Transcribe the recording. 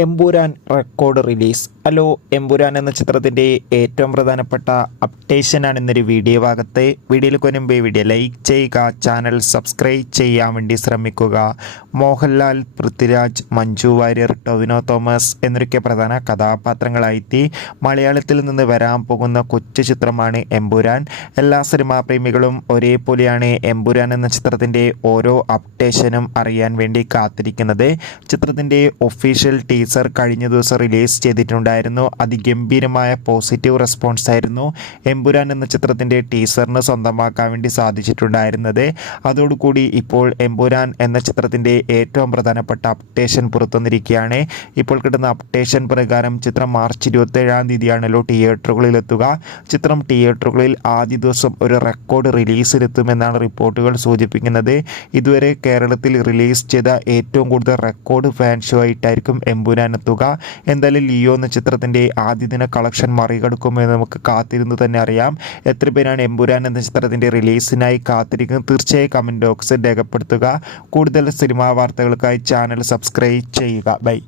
Empuraan record release. Hello, Empuraan എന്ന ചിത്രത്തിൻ്റെ ഏറ്റവും പ്രധാനപ്പെട്ട അപ്ഡേഷനാണ് ഇന്നൊരു വീഡിയോ ഭാഗത്ത്. വീഡിയോയിൽ കൊനുമ്പ് വീഡിയോ ലൈക്ക് ചെയ്യുക, ചാനൽ സബ്സ്ക്രൈബ് ചെയ്യാൻ വേണ്ടി ശ്രമിക്കുക. മോഹൻലാൽ, പൃഥ്വിരാജ്, മഞ്ജു വാര്യർ, ടൊവിനോ തോമസ് എന്നൊക്കെ പ്രധാന കഥാപാത്രങ്ങളായി മലയാളത്തിൽ നിന്ന് വരാൻ പോകുന്ന കൊച്ചു ചിത്രമാണ് എമ്പുരാൻ. എല്ലാ സിനിമാ പ്രേമികളും ഒരേപോലെയാണ് എമ്പുരാൻ എന്ന ചിത്രത്തിൻ്റെ ഓരോ അപ്ഡേഷനും അറിയാൻ വേണ്ടി കാത്തിരിക്കുന്നത്. ചിത്രത്തിൻ്റെ ഒഫീഷ്യൽ ടീസർ കഴിഞ്ഞ ദിവസം റിലീസ് ചെയ്തിട്ടുണ്ടായിരുന്നു. അതിഗംഭീരമായ പോസിറ്റീവ് റെസ്പോൺസ് ആയിരുന്നു എമ്പുരാൻ എന്ന ചിത്രത്തിൻ്റെ ടീസറിന് സ്വന്തമാക്കാൻ വേണ്ടി സാധിച്ചിട്ടുണ്ടായിരുന്നത്. അതോടുകൂടി ഇപ്പോൾ എമ്പുരാൻ എന്ന ചിത്രത്തിൻ്റെ ഏറ്റവും പ്രധാനപ്പെട്ട അപ്ഡേഷൻ പുറത്തുവന്നിരിക്കുകയാണ്. ഇപ്പോൾ കിട്ടുന്ന അപ്ഡേഷൻ പ്രകാരം ചിത്രം മാർച്ച് 27-ാം തീയതിയാണല്ലോ തിയേറ്ററുകളിലെത്തുക. ചിത്രം തിയേറ്ററുകളിൽ ആദ്യ ദിവസം ഒരു റെക്കോർഡ് റിലീസിലെത്തുമെന്നാണ് റിപ്പോർട്ടുകൾ സൂചിപ്പിക്കുന്നത്. ഇതുവരെ കേരളത്തിൽ റിലീസ് ചെയ്ത ഏറ്റവും കൂടുതൽ റെക്കോർഡ് ഫാൻ ഷോ ആയിട്ടായിരിക്കും എമ്പുരാൻ എത്തുക. എന്തായാലും ലിയോ എന്ന ചിത്രത്തിൻ്റെ ആദ്യ ദിന കളക്ഷൻ മറികടക്കുമെന്ന് നമുക്ക് കാത്തിരുന്ന് തന്നെ അറിയാം. എത്ര പേരാണ് എമ്പുരാൻ എന്ന ചിത്രത്തിൻ്റെ റിലീസിനായി കാത്തിരിക്കുന്നത്? തീർച്ചയായും കമൻറ്റ് ബോക്സിൽ രേഖപ്പെടുത്തുക. കൂടുതൽ സിനിമാ വാർത്തകൾക്കായി ചാനൽ സബ്സ്ക്രൈബ് ചെയ്യുക. ബൈ.